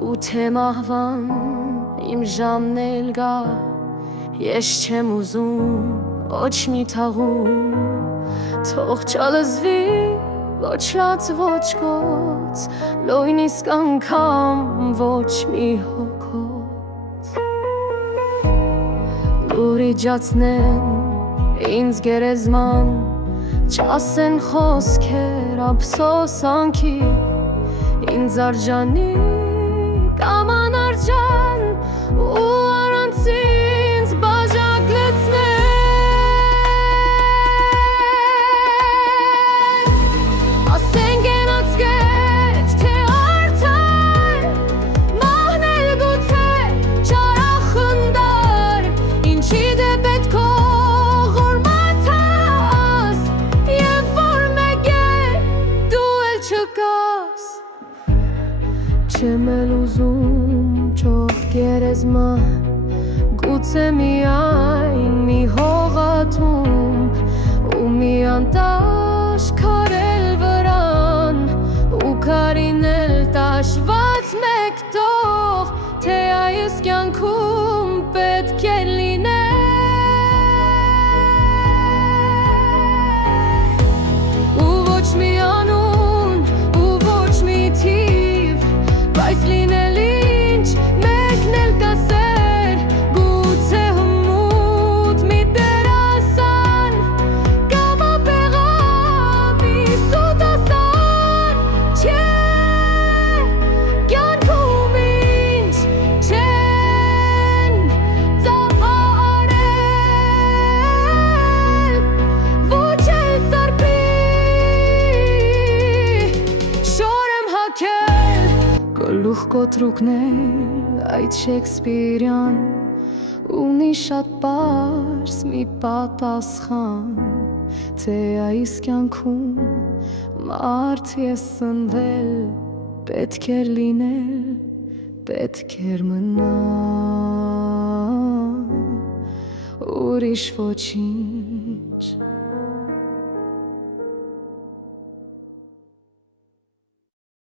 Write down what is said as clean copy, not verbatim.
ու թե մահվան իմ ժամն էլ գա, ես չեմ ուզում ոչ մի թաղում, թող չլզվի ոչ լաց ոչ գոց, նույնիսկ անգամ ոչ մի հոգոց։ Լուր իջացնեն ինձ գերեզման, չասեն խոսքեր ափսոսանքի, ինձ արժանի կամ անարժան ու առանց ինձ բաժակ լցնեն, ասեն գնաց կեչ թե արդար, մահնել գուցե չարախնդար, ինչի դե պետք ողորմաթաս, և որ մեկ է դու էլ չկաս։ Չեմ էլ ուզում ճոխ գերեզման, գուցե միայն մի հողատում ու մի անտաշ քարել վրան ու քարին էլ տաշված մեկ տող, թե այս կյանքում պետք է լինել ու ոչ մի անուն ու ոչ մի թիվ, բայց լինել ինչ մեկն էլ կասեր, գուցե հմուտ մի դերասան կամ ապեղամի սուտասան, չէ կյանքում ինչ չեն ծառայել, ոչ էլ սարբի շոր եմ հագել, գլուխ կոտրուկնել այդ Շեքսպիրյան, ունի շատ պարզ մի պատասխան, թե այս կյանքում մարդ ես սնվել, պետք էր լինել, պետք էր մնալ, ուրիշ ոչինչ